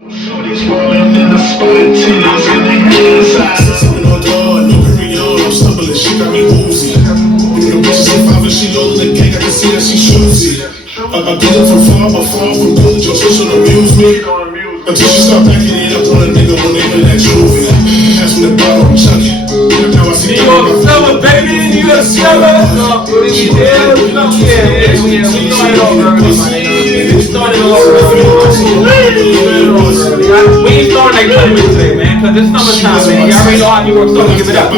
Shorty's rolling in the split titties in the inside. Sipping on dog, no period, I'm stumbling, she got me woozy. Give me the bitch say 5 and she low in the gang, I can see that she choosy. I beat her from far, but far from good, your bitch don't amuse me. Until she start backing it up on a nigga when they play that juvie. Pass me the bottle, I'm chucking. Now I see New York summer, baby, New York summer. We started off we ain't starting like 20 minutes today, man, because it's summertime, man. Y'all already know how New York summer, give it up.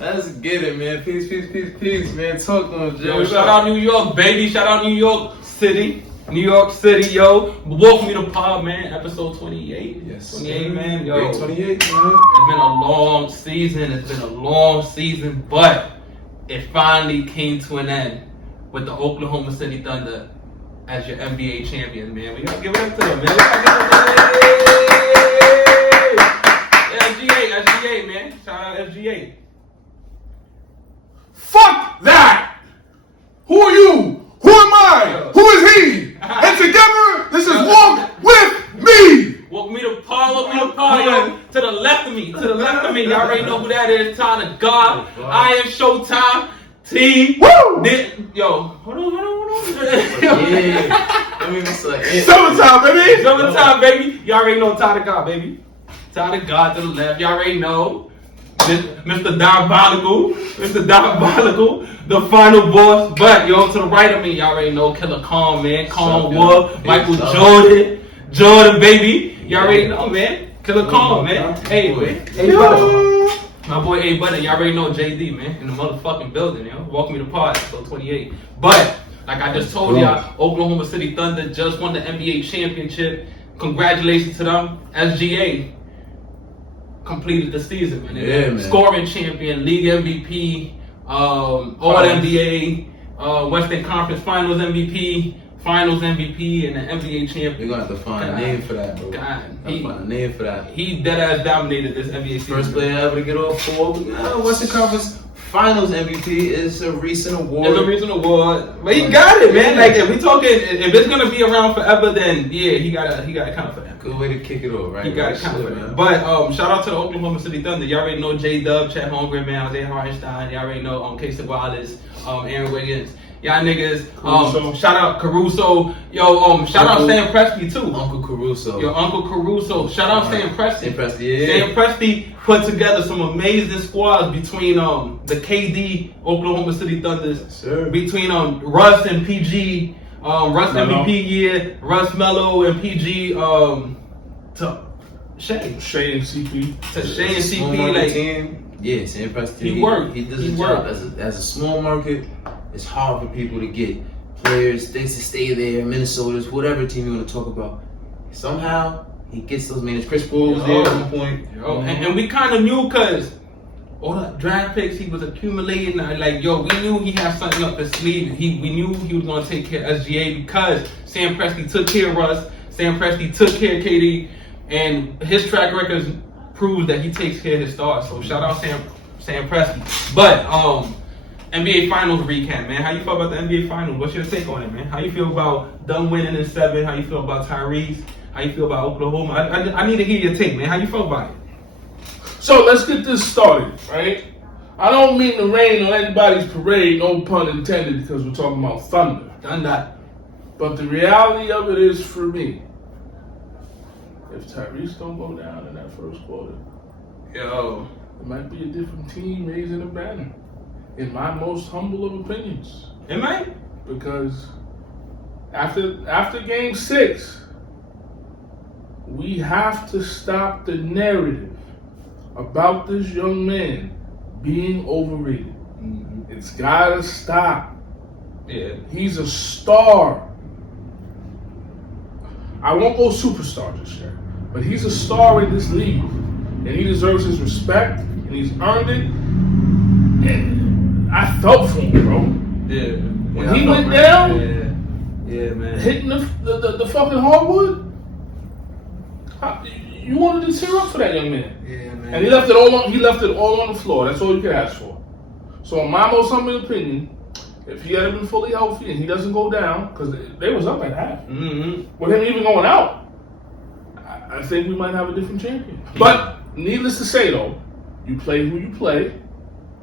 Let's get it, man. Peace, man. Talk to him, Joe. Yo, shout out New York, baby. Shout out New York City. New York City, yo. Welcome to the pod, man. Episode 28. Yes. 28, man. Yo. 28, man. It's been a long season, but it finally came to an end with the Oklahoma City Thunder as your NBA champion, man. We gotta give it up to them, man. SGA, man. Shout out SGA. Fuck that! Who are you? Who am I? Who is he? And together, this is Walk With Me! Welcome me to Paul, yo. To the left of me, Y'all already know who that is. Tyler God, Iron Showtime, T. Woo! Yo, hold on. Yeah. I mean, it's like Summertime, baby! Summertime, baby. Y'all already know Tyler God, baby. Tyler God to the left. Y'all already know. Mr. Diabolical, the final boss. But yo, to the right of me, y'all already know Killer Calm, man. Calm Wood, Michael Jordan, baby. Y'all already know, man. Killer Calm, man. Hey, brother. My boy A Butter, y'all already know JD, man. In the motherfucking building, yo. Welcome to the pod, episode 28. But, like I just told y'all, Oklahoma City Thunder just won the NBA championship. Congratulations to them. SGA completed the season, man. Yeah, man. Scoring champion, league MVP, All NBA, Western Conference Finals MVP, and the NBA champion. We're gonna have to find a name for that, bro. He dead ass dominated this NBA season. First player ever to get off for Western Conference Finals MVP is a recent award. It's a recent award, but he got it, man. Like if it's gonna be around forever, then yeah, he got to count for that. Good way to kick it off, right? You got to count for that. But shout out to the Oklahoma City Thunder. Y'all already know J Dub, Chet Holmgren, man, Isaiah Hartenstein. Y'all already know Casey Wallace, Aaron Wiggins. Y'all niggas. Shout out Caruso. Yo, shout out Stan Presti too. Uncle Caruso. Your Uncle Caruso. Shout out Stan Presti. Stan Presti put together some amazing squads between the KD Oklahoma City Thunders. Sure. Between Russ and PG. Russ MVP year, Russ Mello and PG to Shea and CP. To Shea and CP, like team. Yeah, Stan Presti. He worked. He does his job. As a small market, it's hard for people to get players, things to stay there, Minnesota's, whatever team you want to talk about. Somehow he gets those minutes. Chris Paul was there at one point. And we kind of knew because all the draft picks he was accumulating, like we knew he had something up his sleeve. We knew he was going to take care of SGA because Sam Presti took care of Russ, Sam Presti took care of KD, and his track record proves that he takes care of his stars. So shout out Sam Presti. But NBA Finals recap, man. How you feel about the NBA Finals? What's your take on it, man? How you feel about them winning in 7? How you feel about Tyrese? How you feel about Oklahoma? I need to hear your take, man. How you feel about it? So let's get this started, right? I don't mean to rain on anybody's parade, no pun intended, because we're talking about Thunder. Done that. But the reality of it is, for me, if Tyrese don't go down in that first quarter, it might be a different team raising a banner. In my most humble of opinions. It might. Because after game 6, we have to stop the narrative about this young man being overrated. Mm-hmm. It's gotta stop. Yeah. He's a star. I won't go superstar just yet, but he's a star in this league. And he deserves his respect, and he's earned it. And I felt for him, bro. Yeah. When he went down, man, hitting the fucking hardwood, you wanted to tear up for that young man. Yeah, man. And he left it all on the floor. That's all you could ask for. So in my most humble opinion, if he had been fully healthy and he doesn't go down, because they was up at half, with him even going out, I think we might have a different champion. But needless to say, though, you play who you play,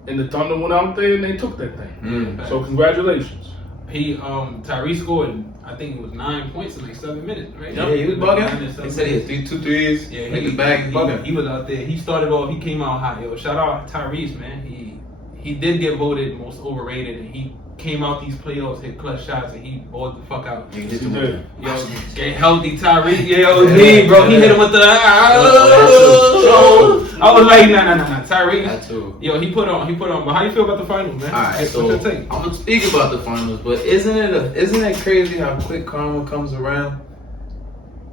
and the Thunder went out there and they took that thing. So congratulations. Tyrese scored, I think it was 9 points in like 7 minutes, right? Yeah, he was bugging. He said he had 2 threes. Yeah, he was back bugging. He was out there. He started off. He came out hot. Yo, shout out Tyrese, man. He did get voted most overrated, and he came out these playoffs, hit clutch shots, and he balled the fuck out. He did the work. Yo, get healthy, Tyrese. Yo, bro, he hit him with the. I was like, nah, Tyrese. That too. Yo, he put on. But how you feel about the finals, man? Alright, so what's your take? I'm gonna speak about the finals, but isn't it crazy how quick karma comes around?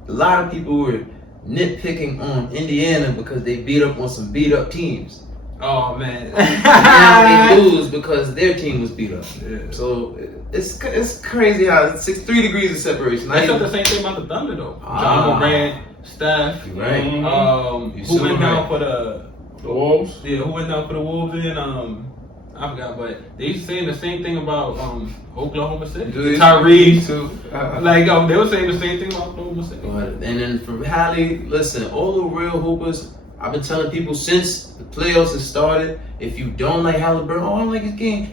A lot of people were nitpicking on Indiana because they beat up on some beat up teams. Oh man. Now they lose because their team was beat up. Yeah. So it's crazy how it's 3 degrees of separation. They said the same thing about the Thunder though. John Morant, Steph. You're right. Who went down for the Wolves? Yeah, who went down for the Wolves in I forgot, but they saying the same thing about Oklahoma City. Tyrese too. They were saying the same thing about Oklahoma City. And then for Hallie, listen, all the real hoopers, I've been telling people since the playoffs has started, if you don't like Halliburton, I don't like his game.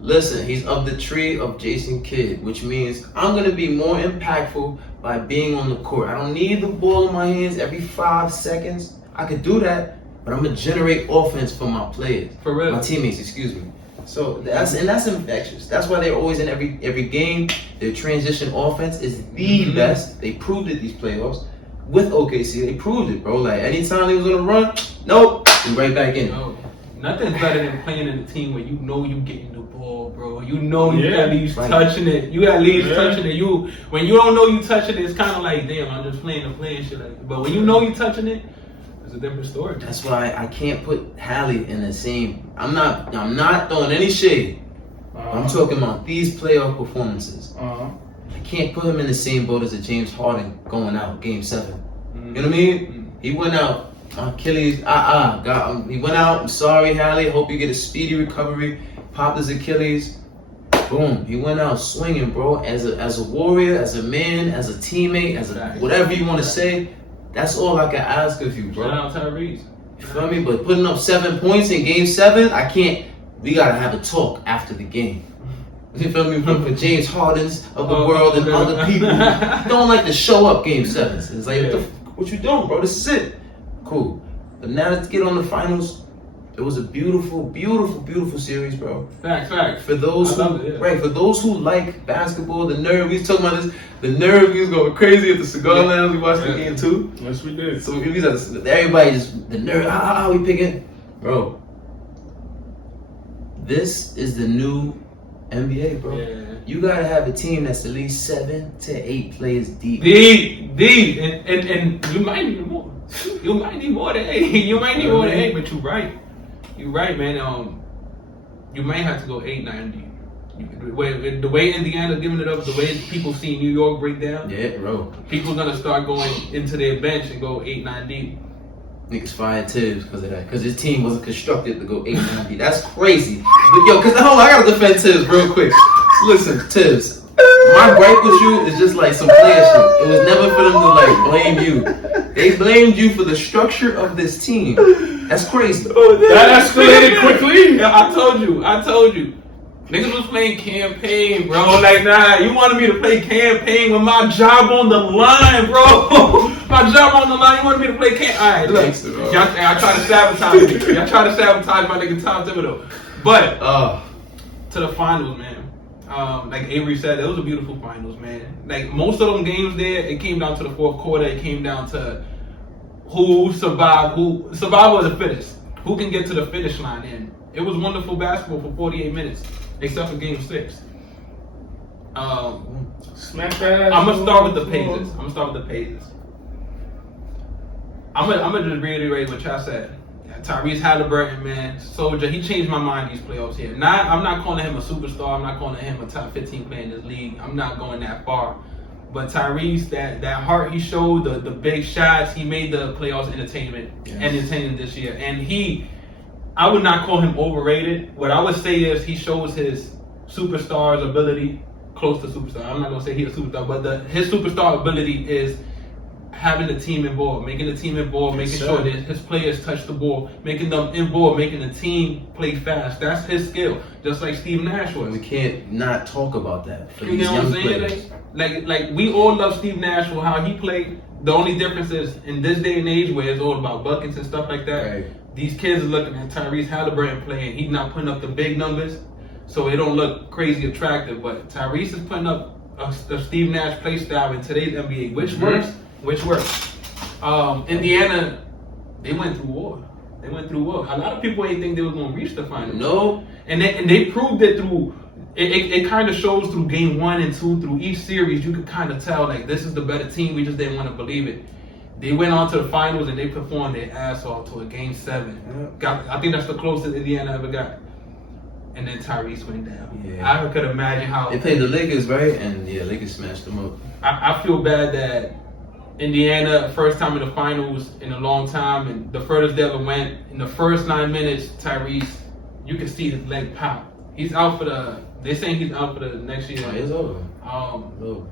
Listen, he's of the tree of Jason Kidd, which means I'm going to be more impactful by being on the court. I don't need the ball in my hands every 5 seconds. I could do that, but I'm going to generate offense for my players. For real. My teammates, excuse me. So that's infectious. That's why they're always in every game. Their transition offense is the best. They proved it these playoffs. With OKC, they proved it, bro. Like, anytime they was on a run, nope, and right back in. No, nothing's better than playing in a team where you know you getting the ball, bro. You know you at least touching it. You at least touching it. When you don't know you touching it, it's kind of like, damn, I'm just playing shit like that. But when you know you touching it, it's a different story. That's why I can't put Hallie in the same. I'm not throwing any shade. I'm talking about these playoff performances. I can't put him in the same boat as a James Harden going out Game 7. You know what I mean? He went out. Achilles. He went out. I'm sorry, Hallie. Hope you get a speedy recovery. Popped his Achilles. Boom. He went out swinging, bro. As a warrior, as a man, as a teammate, as a whatever you want to say. That's all I can ask of you, bro. Shout out Tyrese. You feel me? But putting up 7 points in Game 7, I can't. We gotta have a talk after the game. You feel me? For James Hardens of the world and other people who don't like to show up Game 7s. It's like, what you doing, bro? This is it. Cool. But now let's get on the finals. It was a beautiful, beautiful, beautiful series, bro. Facts. For those for those who like basketball, the nerve. We was talking about this. The nerve was going crazy at the cigar lounge. We watched the game too. Yes, we did. So everybody just the nerve. We picking, bro. This is the new NBA, bro. Yeah. You gotta have a team that's at least 7 to 8 players deep. Deep, and you might need more. You might need more than 8. You might need more than 8, but you're right. You're right, man. You might have to go 8, 9 deep. The way Indiana's giving it up, the way people see New York break down. Yeah, bro. People gonna start going into their bench and go 8, 9 deep. Niggas fired Tibbs because of that. Because his team wasn't constructed to go 8, 9 deep. That's crazy. But yo, I gotta defend Tibbs real quick. Listen, Tibbs. My gripe with you is just like some player shit. It was never for them to like blame you. They blamed you for the structure of this team. That's crazy. That escalated quickly. Yeah, I told you. Niggas was playing campaign, bro. Like, nah, you wanted me to play campaign with my job on the line, bro. My job on the line. You wanted me to play campaign. All right, look. Y'all try to sabotage me. Y'all try to sabotage my nigga Tom Thibodeau. But to the finals, man. Like Avery said, it was a beautiful finals, man. Like most of them games there, it came down to the fourth quarter. It came down to who survived or the fittest. Who can get to the finish line? And it was wonderful basketball for 48 minutes, except for Game 6. Smack that. I'm gonna start with the Pacers. I'm gonna just reiterate what y'all said. Tyrese Halliburton, man, soldier. He changed my mind these playoffs here. I'm not calling him a superstar. I'm not calling him a top 15 player in this league. I'm not going that far. But Tyrese, that heart he showed, the big shots, he made the playoffs entertaining this year. And I would not call him overrated. What I would say is he shows his superstar's ability, close to superstar. I'm not gonna say he's a superstar, but his superstar ability is having the team involved, making the team involved, making sure that his players touch the ball, making them involved, making the team play fast. That's his skill, just like Steve Nash was. We can't not talk about that for You these know what I'm young saying? players. Like we all love Steve Nash for how he played. The only difference is in this day and age where it's all about buckets and stuff like that. Right. These kids are looking at Tyrese Halliburton playing. He's not putting up the big numbers, so it don't look crazy attractive. But Tyrese is putting up a Steve Nash play style in today's NBA, which works. Which works. Indiana, they went through war. They went through war. A lot of people ain't think they was gonna reach the finals. No. And they proved it through. It kind of shows through game 1 and 2, through each series. You could kind of tell like this is the better team. We just didn't want to believe it. They went on to the finals and they performed their ass off to a game 7. I think that's the closest Indiana ever got. And then Tyrese went down. Yeah. I could imagine how They played the Lakers, right? And yeah, Lakers smashed them up. I feel bad that Indiana, first time in the finals in a long time, and the furthest they ever went. In the first 9 minutes, Tyrese, you can see his leg pop. He's out for the. They're saying he's out for the next year. Oh, it's over.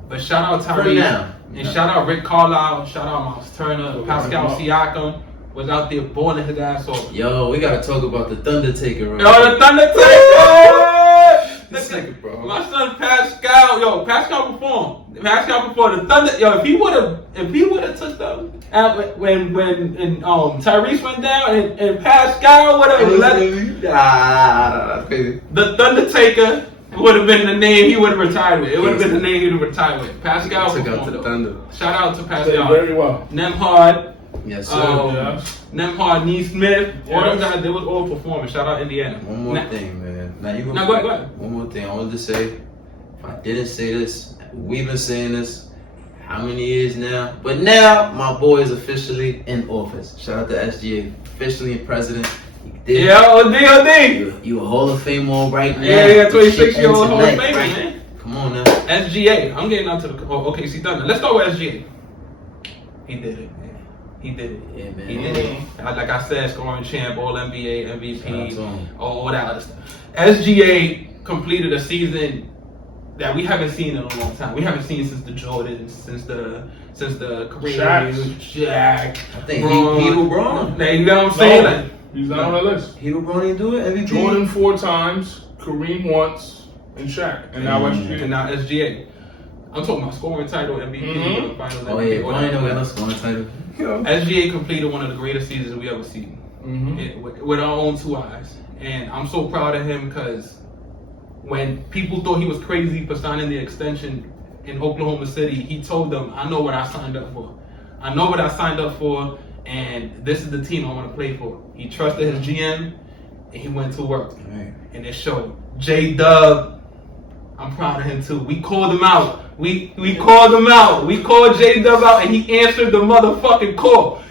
But shout out For Tyrese now. and shout out Rick Carlisle, shout out Miles Turner, Pascal Siakam was out there balling his ass off. Yo, we gotta talk about the Thunder Taker. Right? Yo, the Thunder Taker! This nigga, bro. My son Pascal, Pascal performed. The Thunder, if he would have took them when Tyrese went down and Pascal would have let that's crazy. the Thunder Taker would have been the name he would have retired with. It would have been the name he would have retired with. Pascal Took out performed, to the though. Thunder. Shout out to Played Pascal. very well. Nemhard. Yes, sir. Nemhard, Neesmith, all them Yes. guys, they was all performing. Shout out Indiana. One more thing, man. Now you Now, go ahead. One more thing. I wanted to say, if I didn't say this, we've been saying this how many years now? But now my boy is officially in office. Shout out to SGA, officially president. Yeah, OD. You a Hall of Fame all right now. Yeah, 26-year-old Hall of Tonight, Famer, right? man. Come on now. SGA. I'm getting out to the OKC Thunder. Let's start with SGA. He did it, man. He did it. Yeah, man. He did it. Like I said, scoring champ, All NBA, Shout out to MVP, him. all that other stuff. SGA completed a season that we haven't seen in a long time. We haven't seen since the Jordans, since the Kareem, Shaq. I think Bron. he who Braun. Now, you know what I'm saying? No. Like, He's not on the list. He who Braun didn't do it. MVP. Jordan 4 times, Kareem once, and Shaq. And now and SGA. now SGA. I'm talking about scoring title, MVP, finals. Oh MVP, yeah, all Braun that. don't got no scoring title. SGA completed one of the greatest seasons we ever seen. With our own 2 eyes. And I'm so proud of him because when people thought he was crazy for signing the extension in Oklahoma City, he told them, I know what I signed up for. I know what I signed up for, and this is the team I want to play for. He trusted his GM, and he went to work. Right. And it showed. J-Dub, I'm proud of him too. We called him out. We called him out. We called J-Dub out, and he answered the motherfucking call.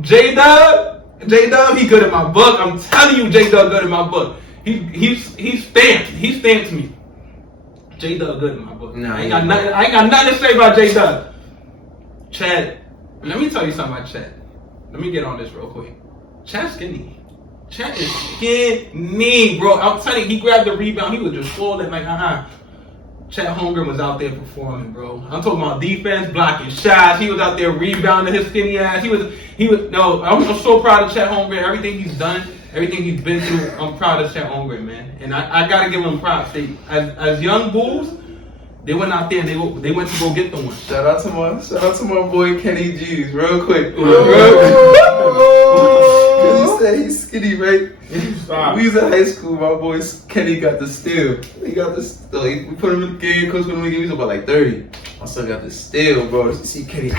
J-Dub, he good in my book. I'm telling you, J-Dub good in my book. He stamped me. J-Dub good in my book. Nah, I ain't got nothing to say about J-Dub. Chad, let me tell you something about Chad. Let me get on this real quick. Chad's skinny. Chad is skinny, bro. I'm telling you, he grabbed the rebound. He was just falling like, Chet Holmgren was out there performing, bro. I'm talking about defense, blocking shots. He was out there rebounding his skinny ass. No, I'm so proud of Chet Holmgren. Everything he's done, everything he's been through, I'm proud of Chet Holmgren, man. And I gotta give him props. As young Bulls, they went out there and they went to go get the one. Shout out to my boy Kenny G's, real quick. He said he's skinny, right? Stop. We was in high school, my boy Kenny got the steal. He put him in the game, coach put him in the game, he was about like 30. My son got the steal, bro. You see Kenny,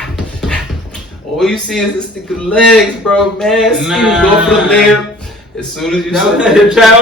all you see is this thick legs, bro, man. See him go for the layup. As soon as you saw that, Chad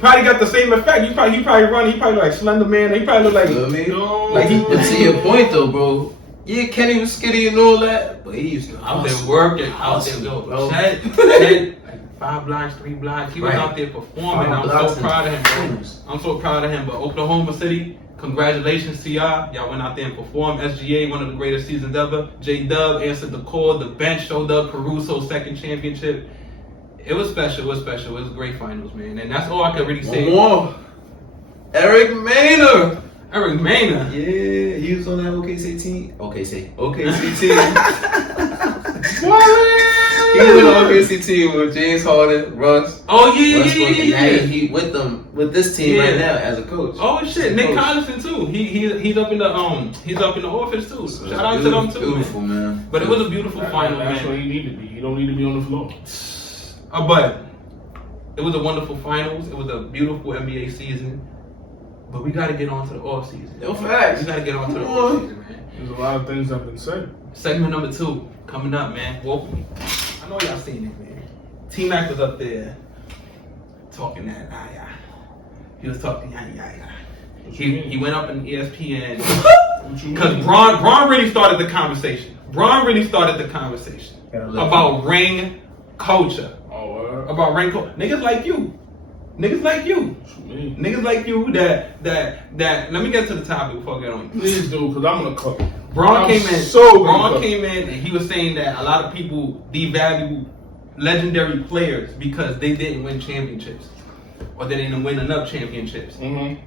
probably got the same effect. He probably run. He probably look like Slender Man. He probably look like. you know what I mean? But to your point though, bro. Yeah, Kenny was skinny and all that, but he used to Out there working, out there bro. Chad, like 5 blocks, 3 blocks. He was Right. out there performing. 5 I'm blocks so proud of him, bro. and I'm so proud of him. But Oklahoma City, Congratulations to y'all. Y'all went out there and performed. SGA, one of the greatest seasons ever. J-Dub answered the call. The bench showed up. Caruso's second championship. It was special. It was special. It was great finals, man. And that's all I could really say. One more. Eric Maynard. Eric Maynard. Yeah, he was on that OKC team. OKC team. What? He was on the OKC team with James Harden, Russ. Oh yeah, Westbrook, yeah. and he with them with this team right now as a coach. Oh shit, Nick Collison too. He's up in the office too. Shout out to them too. Beautiful, man. But it was a beautiful final, That's man. where he needed to be. He don't need to be on the floor. But it was a wonderful finals. It was a beautiful NBA season. But we got to get on to the off season. No facts. We got to get on to the off season, man. There's a lot of things that have been said. Segment number 2 coming up, man. Well, I know y'all seen it, man. T-Mac was up there talking that, He was talking, He went up in ESPN because Bron really started the conversation. About ring culture. About ring culture. Niggas like you. Niggas like you that let me get to the topic before I get on. Please do, because I'm gonna cook. Bron came in and he was saying that a lot of people devalue legendary players because they didn't win championships or they didn't win enough championships. Mm-hmm.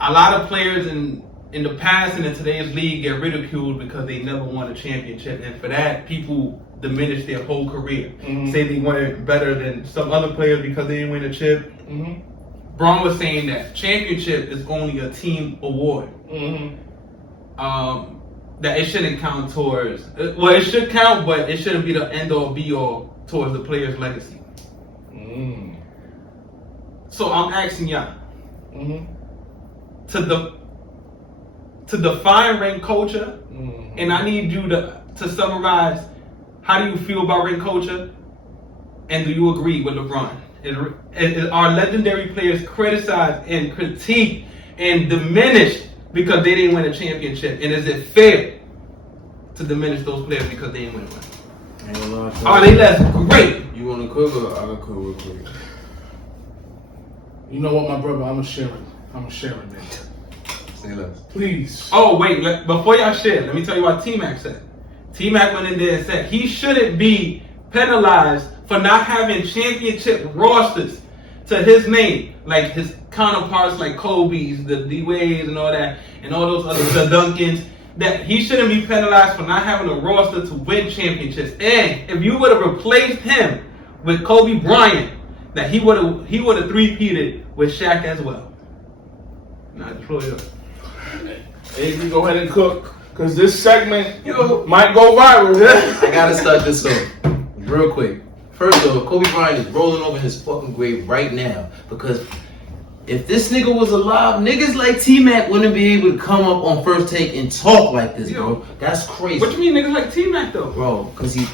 A lot of players in the past and in today's league get ridiculed because they never won a championship, and for that people diminish their whole career. Mm-hmm. Say they weren't better than some other players because they didn't win a chip. Mm-hmm. Bron was saying that championship is only a team award. Mm-hmm. That it shouldn't count towards. Well, it should count, but it shouldn't be the end all be all towards the player's legacy. Mm. So I'm asking y'all Mm-hmm. to define ring culture, Mm-hmm. and I need you to summarize. How do you feel about ring culture? And do you agree with LeBron? Are legendary players criticized and critiqued and diminished because they didn't win a championship? And is it fair to diminish those players because they didn't win one? Are they less great? You want to cook or I can cook real quick? You know what, my brother? I'm a sharing man. Say less. Please. Oh, wait. Before y'all share, let me tell you what T-Mac said. T-Mac went in there and said he shouldn't be penalized for not having championship rosters to his name, like his counterparts like Kobe's, the D-Wade's and all that, and all those other, the Duncans, that he shouldn't be penalized for not having a roster to win championships. And if you would have replaced him with Kobe Bryant, that he would have three-peated with Shaq as well. Nah, the floor is Hey, we go ahead and cook, because this segment might go viral. I gotta start this off real quick. First of all, Kobe Bryant is rolling over his fucking grave right now because if this nigga was alive, niggas like T-Mac wouldn't be able to come up on First Take and talk like this, bro. That's crazy. What you mean niggas like T-Mac though? Bro, because he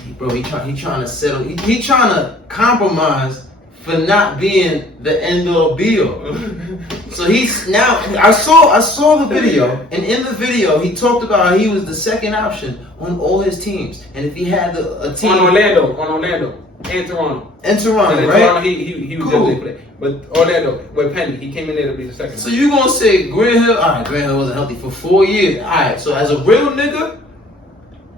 trying to settle. He trying to compromise for not being the end all be all. So he's now. I saw the video, and in the video he talked about how he was the second option on all his teams, and if he had a team on Orlando. And Toronto. And Toronto, right? Toronto, he was cool. definitely play. But Orlando, with Penny, he came in there to be the second. So you gonna say Grant Hill? Alright, Grant Hill wasn't healthy for 4 years. Alright, so as a real nigga,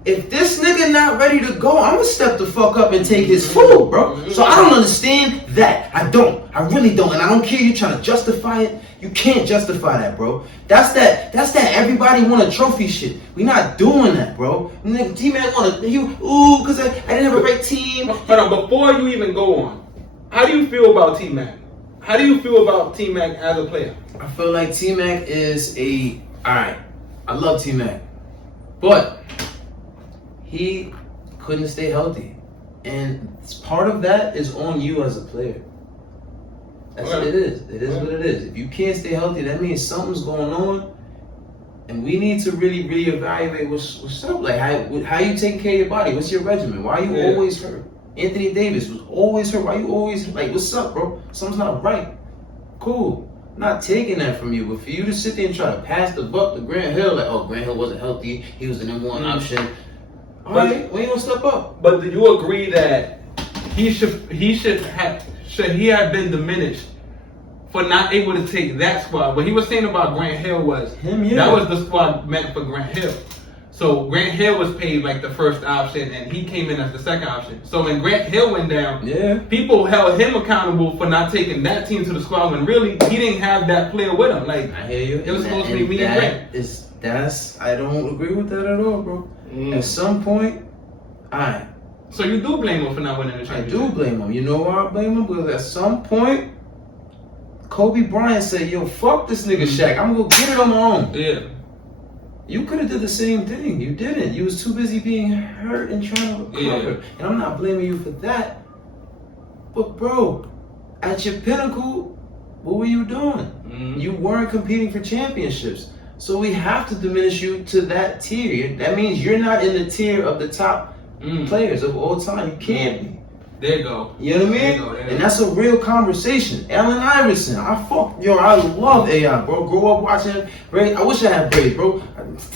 if this nigga not ready to go, I'ma step the fuck up and take his food, bro. So I don't understand that. I really don't. And I don't care you trying to justify it. You can't justify that, bro. That's that everybody want a trophy shit. We not doing that, bro. Nigga, T-Man cause I didn't have a great team. Hold on, before you even go on, how do you feel about T-Mac? How do you feel about T-Mac as a player? I feel like T-Mac is alright, I love T-Mac. But he couldn't stay healthy. And part of that is on you as a player. That's what it is. It is what it is. If you can't stay healthy, that means something's going on. And we need to really reevaluate what's up. Like, how you taking care of your body? What's your regimen? Why are you always hurt? Anthony Davis was always hurt. Why you always, like, what's up, bro? Something's not right. Cool. I'm not taking that from you. But for you to sit there and try to pass the buck to Grant Hill, like, oh, Grant Hill wasn't healthy. He was the number one option. All right, when you gonna step up? But do you agree that he should have been diminished for not able to take that squad. What he was saying about Grant Hill was that was the squad meant for Grant Hill. So Grant Hill was paid like the first option, and he came in as the second option. So when Grant Hill went down, people held him accountable for not taking that team to the squad when really he didn't have that player with him. Like I hear you. It was supposed to be me and Grant. I don't agree with that at all, bro. At some point, So you do blame him for not winning the championship? I do blame him. You know why I blame him? Because at some point, Kobe Bryant said, "Yo, fuck this nigga Shaq. I'm gonna go get it on my own." Yeah. You could have did the same thing. You didn't. You was too busy being hurt and trying to recover. And I'm not blaming you for that. But bro, at your pinnacle, what were you doing? You weren't competing for championships. So we have to diminish you to that tier. That means you're not in the tier of the top players of all time. You can't be. There you go. You know what I mean? And that's a real conversation. Allen Iverson, I love AI, bro. Grow up watching Ray. I wish I had Brady, bro.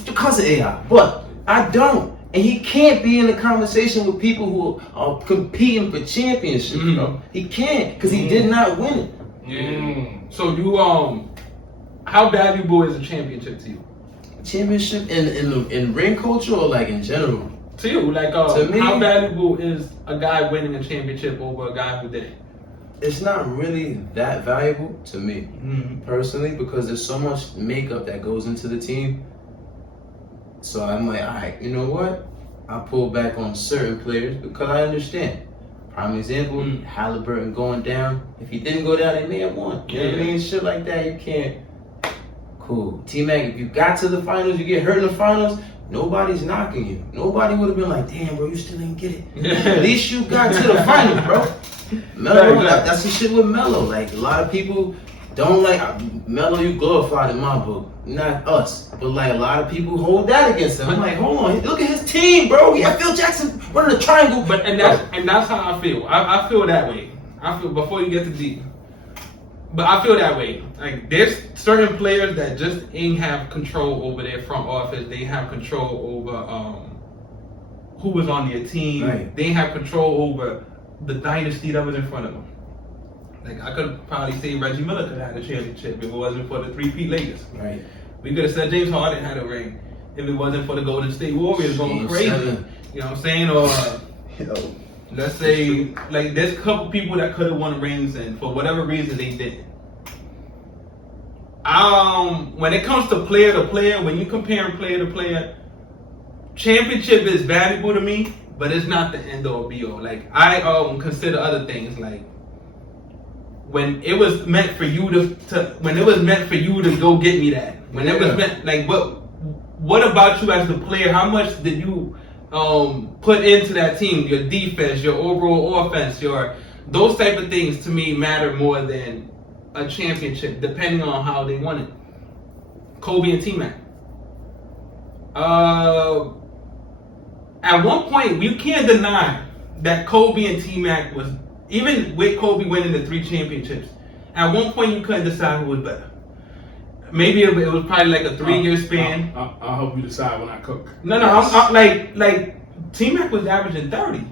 Because of AI, but I don't. And he can't be in the conversation with people who are competing for championships, bro. He can't, because he did not win it. Yeah. So you how valuable is a championship to you? Championship in ring culture or like in general? To you, like to me, how valuable is a guy winning a championship over a guy who didn't? It's not really that valuable to me personally, because there's so much makeup that goes into the team. So I'm like, all right, you know what? I pull back on certain players because I understand. Prime example, Halliburton going down. If he didn't go down, they may have won. You know what I mean? Shit like that, you can't. Cool. T-Mac, if you got to the finals, you get hurt in the finals, nobody's knocking you. Nobody would have been like, damn, bro, you still didn't get it. At least you got to the finals, bro. Melo, that's the shit with Melo. Like, a lot of people don't like Melo, you glorified in my book. Not us. But like a lot of people hold that against him. I'm like, hold on, look at his team, bro. Yeah, Phil Jackson running a triangle. But and that's how I feel. I feel that way. I feel before you get to deep. But I feel that way. Like there's certain players that just ain't have control over their front office. They have control over who was on their team. Right. They have control over the dynasty that was in front of them. Like I could probably say Reggie Miller could have had a championship if it wasn't for the 3-peat Lakers. Right. We could have said James Harden had a ring if it wasn't for the Golden State Warriors going crazy. 7. You know what I'm saying? Or let's say like there's a couple people that could have won rings and for whatever reason they didn't. When it comes to player to player, when you compare player to player, championship is valuable to me, but it's not the end all be all. Like I consider other things like when it was meant for you to go get me that. When it was meant like what about you as the player? How much did you put into that team? Your defense, your overall offense, those type of things to me matter more than a championship, depending on how they won it. Kobe and T-Mac. At one point, you can't deny that Kobe and T-Mac was, even with Kobe winning the 3 championships, at one point you couldn't decide who was better. Maybe it was probably like a 3-year span. I'll help you decide when I cook. No, I'm like T-Mac was averaging 30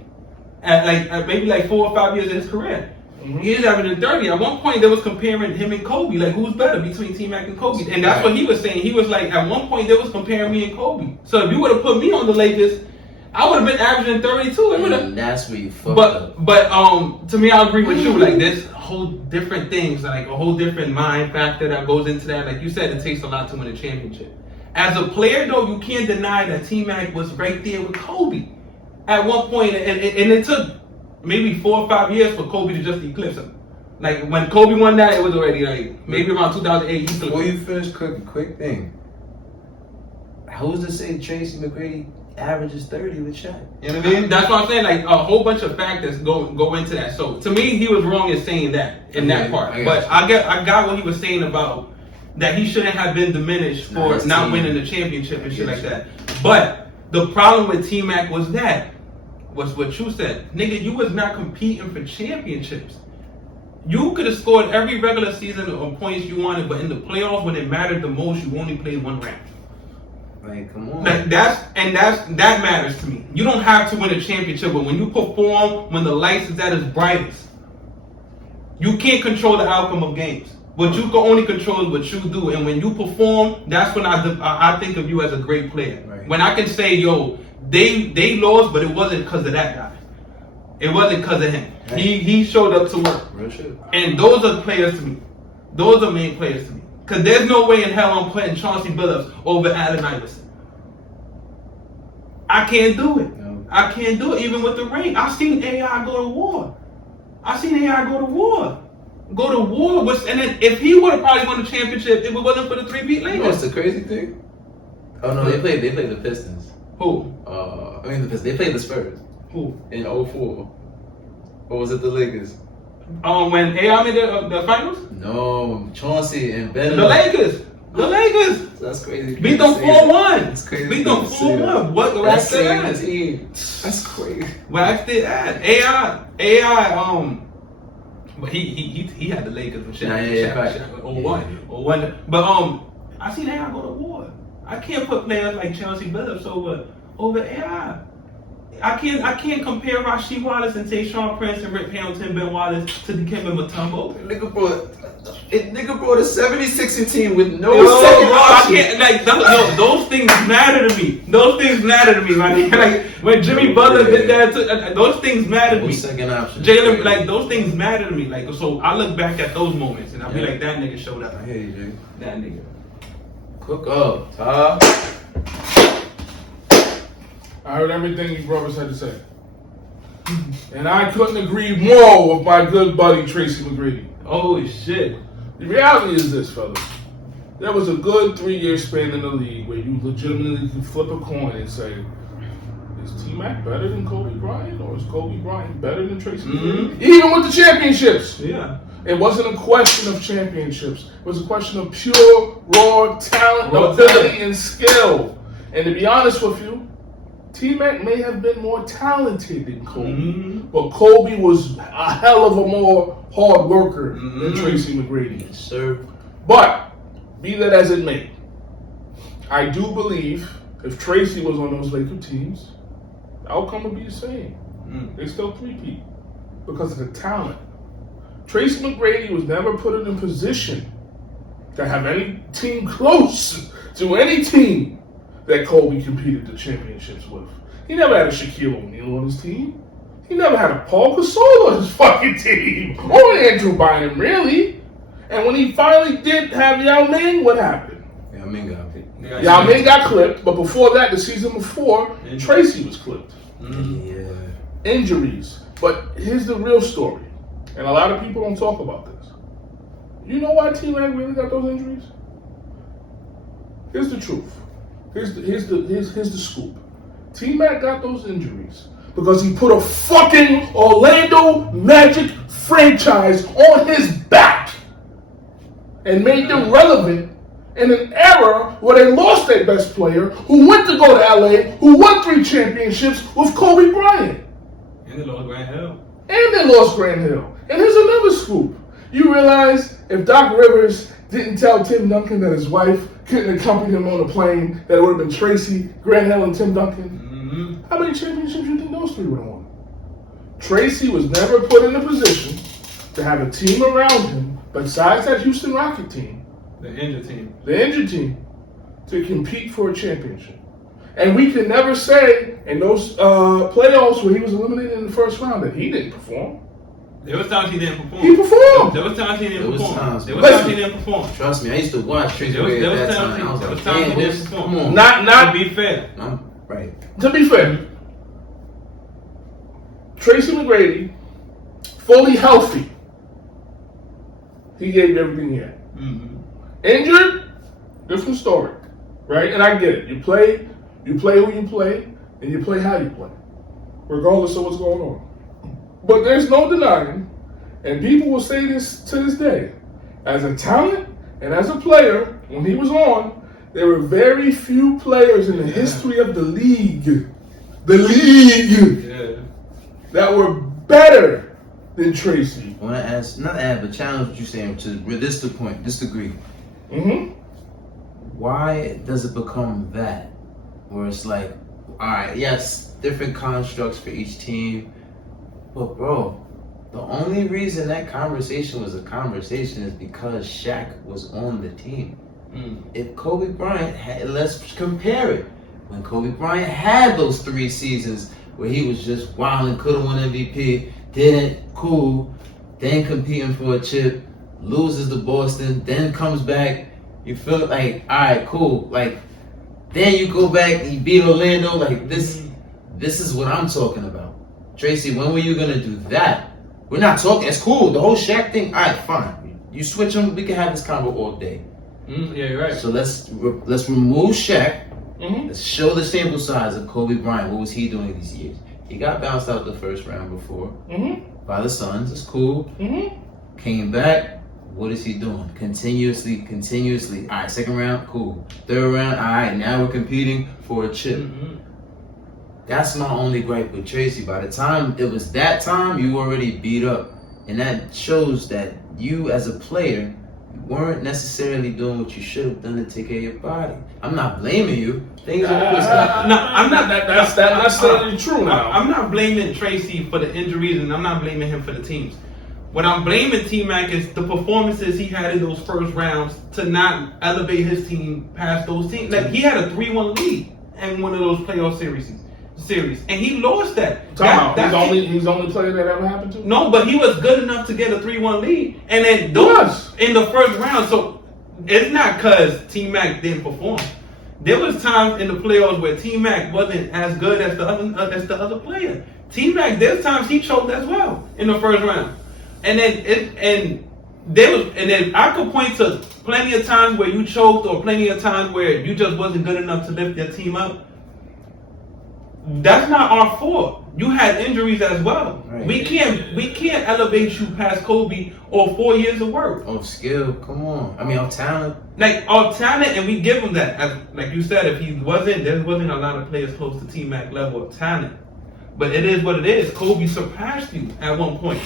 at maybe like 4 or 5 years in his career. He was averaging 30. At one point, they was comparing him and Kobe, like who's better between T-Mac and Kobe, and that's what he was saying. He was like, at one point, they was comparing me and Kobe. So if you would have put me on the Lakers, I would have been averaging 32. And that's where you fucked up. But to me, I agree with you. Like there's whole different things, like a whole different mind factor that goes into that. Like you said, it takes a lot to win a championship. As a player, though, you can't deny that T-Mac was right there with Kobe at one point, and it took maybe 4 or 5 years for Kobe to just eclipse him. Like when Kobe won that, it was already like maybe around 2008. Before you finish cooking, quick thing. Who's to say Tracy McGrady averages 30 with Shaq? You know what I mean? That's what I'm saying. Like a whole bunch of factors go into that. So to me, he was wrong in saying that in that part. But I got what he was saying about that he shouldn't have been diminished for not winning the championship and shit like that. But the problem with T-Mac was what you said. Nigga, you was not competing for championships. You could have scored every regular season of points you wanted, but in the playoffs when it mattered the most, you only played 1 round. Like, come on. That matters to me. You don't have to win a championship, but when you perform, when the lights is at its brightest, you can't control the outcome of games. What you can only control is what you do, and when you perform, that's when I think of you as a great player. Right. When I can say, yo, they lost, but it wasn't because of that guy. It wasn't because of him. Right. He showed up to work. Real shit. And those are players to me. Those are main players to me. Because there's no way in hell I'm putting Chauncey Billups over Allen Iverson. I can't do it. No. I can't do it even with the ring. I've seen AI go to war. I've seen AI go to war. Go to war with, and then if he would have probably won the championship, if it wasn't for the 3-beat You know what's Lakers. the crazy thing? Oh no, they played the Pistons. Who? They played the Spurs Who? in 04. Or was it the Lakers? When AI made the finals? No, Chauncey and Ben. The Lakers. The Lakers. That's crazy. Beat them 4-1. That's crazy. Beat them 4-1. What the That's rest of saying that? the team. That's crazy. Wax did that. AI, but he had the Lakers for Shaq. 01. But I seen AI go to war. I can't put players like Chauncey Billups over AI. I can't compare Rasheed Wallace and Tayshaun Prince and Rick Hamilton, Ben Wallace to Dikembe Mutombo. Nigga brought a 76er team with no Yo, second bro, I option. can't, like, those things matter to me. Those things matter to me, man. Like when Jimmy Butler did that, those things matter to No me. second option. Jalen, like those things matter to me. Like so, I look back at those moments and I be like, that nigga showed up. I hear you, Jay. That nigga. Cook up, Todd. I heard everything you brothers had to say. And I couldn't agree more with my good buddy Tracy McGrady. Oh shit. The reality is this, fellas. There was a good 3-year span in the league where you legitimately could flip a coin and say, is T-Mac better than Kobe Bryant or is Kobe Bryant better than Tracy McGrady? Even with the championships. Yeah. It wasn't a question of championships. It was a question of pure, raw talent, Raw ability, talent. and skill. And to be honest with you, T-Mac may have been more talented than Kobe, but Kobe was a hell of a more hard worker than Tracy McGrady. Yes, sir. But, be that as it may, I do believe if Tracy was on those Laker teams, the outcome would be the same. They still three-peat because of the talent. Tracy McGrady was never put in a position to have any team close to any team that Kobe competed the championships with. He never had a Shaquille O'Neal on his team. He never had a Paul Gasol on his fucking team. Or an Andrew Bynum, really. And when he finally did have Yao Ming, what happened? Yao Ming got picked. Yao Ming got clipped, but before that, the season before, Tracy was clipped. Yeah. Injuries. But here's the real story. And a lot of people don't talk about this. You know why T-Mac really got those injuries? Here's the truth. Here's the scoop. T-Mac got those injuries because he put a fucking Orlando Magic franchise on his back and made them relevant in an era where they lost their best player who went to go to LA, who won 3 championships with Kobe Bryant. And they lost Grant Hill. And they lost Grant Hill. And here's another scoop. You realize if Doc Rivers didn't tell Tim Duncan that his wife couldn't accompany him on a plane, that it would have been Tracy, Grant Hill, and Tim Duncan? How many championships do you think those 3 would have won? Tracy was never put in a position to have a team around him, besides that Houston Rocket team, The injured team, to compete for a championship. And we can never say in those playoffs where he was eliminated in the first round that he didn't perform. There was times he didn't perform. He performed. There was times he didn't perform. There was Listen. times he didn't perform. Trust me, I used to watch Tracy There was McGrady at that times time. I was there was like, times damn, he this, didn't perform. come on. Not To be fair. Right. to be fair. Tracy McGrady, fully healthy, he gave everything he had. Injured, different story, right? And I get it. You play who you play, and you play how you play, regardless of what's going on. But there's no denying, and people will say this to this day, as a talent and as a player, when he was on, there were very few players in the history of the league, that were better than Tracy. I want to ask, not add, but challenge what you're saying to this degree. Why does it become that? Where it's like, all right, yes, different constructs for each team, but bro, The only reason that conversation was a conversation is because Shaq was on the team. If Kobe Bryant had, let's compare it. When Kobe Bryant had those 3 seasons where he was just wild and could have won MVP, didn't, cool, then competing for a chip, loses to Boston, then comes back, you feel like, all right, cool, like, then you go back and you beat Orlando, like, this is what I'm talking about. Tracy, when were you gonna do that? We're not talking, it's cool, the whole Shaq thing, all right, fine. You switch them, we can have this convo all day. Yeah, you're right. So let's remove Shaq. Let's show the sample size of Kobe Bryant. What was he doing these years? He got bounced out the first round before by the Suns. It's cool. Came back. What is he doing? Continuously. All right, second round, cool. Third round, all right. Now we're competing for a chip. That's my only gripe with Tracy. By the time it was that time, you already beat up, and that shows that you as a player weren't necessarily doing what you should have done to take care of your body. I'm not blaming you. Things always happen. No, I'm not. That's necessarily true now. I'm not blaming Tracy for the injuries, and I'm not blaming him for the teams. What I'm blaming T-Mac is the performances he had in those first rounds to not elevate his team past those teams. Like, he had a 3-1 lead in one of those playoff series, and he lost that. He's the only player that ever happened to? No, but he was good enough to get a 3-1 lead, and then those in the first round. So it's not because T-Mac didn't perform. There was times in the playoffs where T-Mac wasn't as good as the other player. T-Mac, there's times he choked as well in the first round, and then I could point to plenty of times where you choked, or plenty of times where you just wasn't good enough to lift your team up. That's not our fault. You had injuries as well. Right. We can't elevate you past Kobe or 4 years of work. Of skill, come on. I mean, of talent. Like, of talent, and we give him that. As, like you said, if there wasn't a lot of players close to T-Mac level of talent. But it is what it is. Kobe surpassed you at one point.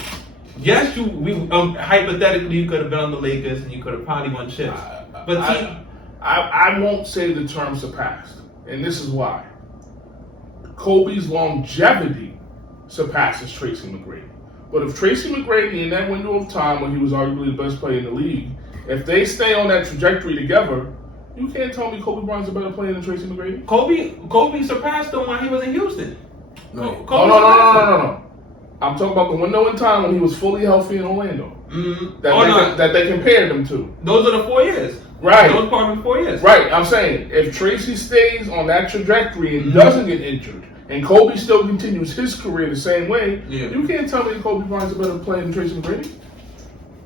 Yes, hypothetically you could have been on the Lakers and you could have probably won chips. But I won't say the term surpassed, and this is why. Kobe's longevity surpasses Tracy McGrady. But if Tracy McGrady, in that window of time when he was arguably the best player in the league, if they stay on that trajectory together, you can't tell me Kobe Bryant's a better player than Tracy McGrady. Kobe surpassed him when he was in Houston. No. I'm talking about the window in time when he was fully healthy in Orlando. That they compared him to. Those are the 4 years. Right. Those part of the 4 years. Right. I'm saying, if Tracy stays on that trajectory and doesn't get injured, and Kobe still continues his career the same way, you can't tell me Kobe Bryant's a better player than Tracy McGrady.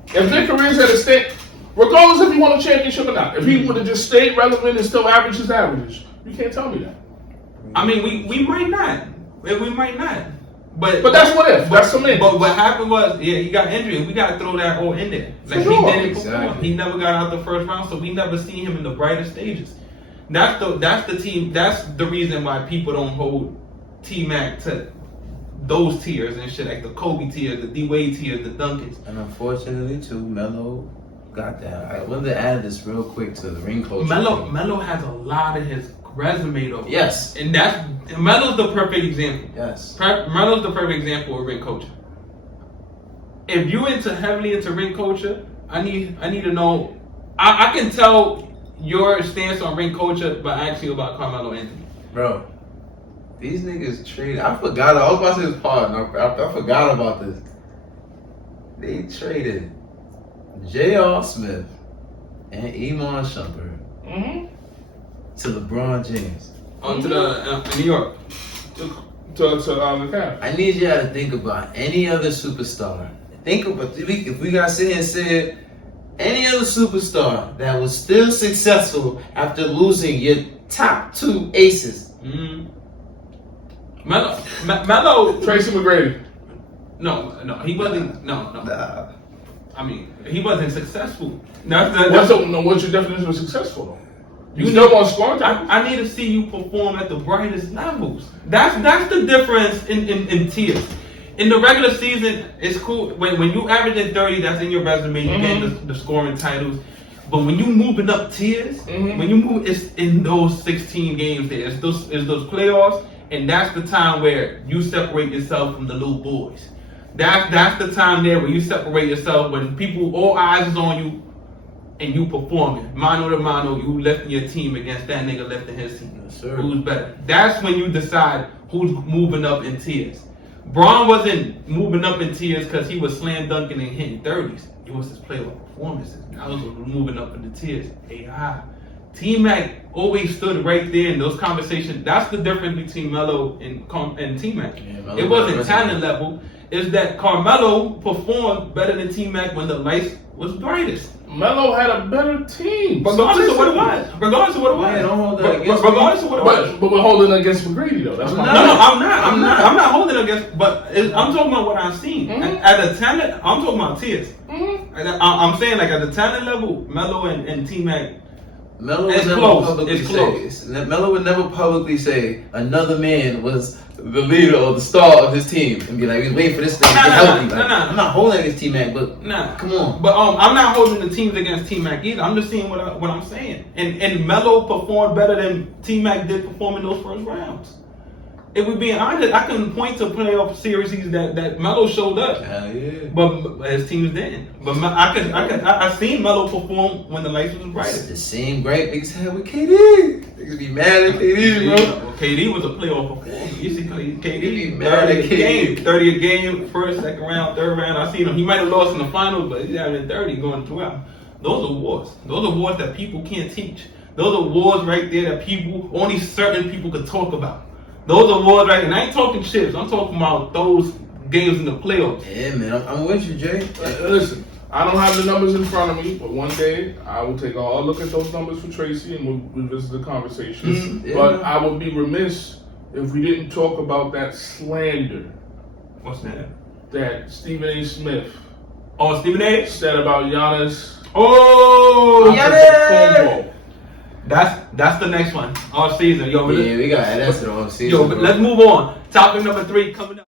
If their careers at a stake, regardless if he won a championship or not, if he would have just stayed relevant and still averaged his averages, you can't tell me that. I mean, we might not. We might not. But that's what if. That's semantics. But what happened was, he got injured. We got to throw that all in there. Like, he didn't perform. He never got out the first round, so we never seen him in the brightest stages. That's the team. That's the reason why people don't hold T-Mac to those tiers and shit, like the Kobe tiers, the D-Wade tiers, the Duncans. And unfortunately, too, Melo got that. I wanted to add this real quick to the ring culture. Melo has a lot of his resume though. Yes. And Melo's the perfect example. Yes. Melo's the perfect example of ring culture. If you heavily into ring culture, I need to know. I can tell your stance on ring culture by asking you about Carmelo Anthony. Bro, these niggas traded. I forgot. I was about to say this part. I forgot about this. They traded J.R. Smith and Iman Shumpert to LeBron James. To New York. To the Cavs. I need y'all to think about any other superstar. Think about, if we gotta sit here and say any other superstar that was still successful after losing your top 2 aces. Melo. Tracy McGrady. No, he wasn't. No. Nah. I mean, he wasn't successful. What's your definition of successful though? You still want scoring? I need to see you perform at the brightest levels. That's the difference in tiers. In the regular season, it's cool. When you averaging 30, that's in your resume. You get the scoring titles. But when you moving up tiers, when you move, it's in those 16 games there. It's those playoffs, and that's the time where you separate yourself from the little boys. That's the time there where you separate yourself when all eyes is on you and you performing. Mano to mano, you lifting your team against that nigga lifting his team. Yes, sir. Who's better? That's when you decide who's moving up in tiers. Braun wasn't moving up in tiers because he was slam dunking and hitting 30s. It was his playoff performances. That was moving up in the tiers. AI. T-Mac always stood right there in those conversations. That's the difference between Melo and T-Mac. Yeah, It wasn't talent level. It's that Carmelo performed better than T-Mac when the lights was brightest. Melo had a better team. Regardless of what it was. Regardless of what it was. Yeah, don't hold that against regardless of what it was. But we're holding against McGrady though. That's my No, I'm not holding against. But I'm talking about what I've seen. At the talent, I'm talking about tiers. I'm saying like at the talent level, Melo and T-Mac. Melo would Melo would never publicly say another man was the leader or the star of his team and be like, we waiting for this thing to get healthy. I'm not holding against T-Mac, but come on. But I'm not holding the teams against T-Mac either. I'm just saying what I'm saying. And Melo performed better than T-Mac did perform in those first rounds. If we're being honest, I can point to playoff series that Melo showed up, but his teams didn't. But I seen Melo perform when the lights was brightest. The same gripe niggas had with KD. Niggas be mad at KD, bro. Well, KD was a playoff performer. You see, KD be mad at KD. 30 a game, first, second round, third round. I seen him. He might have lost in the finals, but he's having 30 going throughout. Those are wars. Those are wars that people can't teach. Those are wars right there that only certain people could talk about. Those are wars right, and I ain't talking chips. I'm talking about those games in the playoffs. Yeah, man, I'm with you, Jay. Listen, I don't have the numbers in front of me, but one day I will take a hard look at those numbers for Tracy and we'll revisit the conversation. But I would be remiss if we didn't talk about that slander. What's that? That Stephen A. Smith. Oh, Stephen A. said about Giannis. Oh, Giannis! That's the next one. Off season, yo. Yeah, we got to add that to the off season. Yo, but let's move on. Topic number 3 coming up.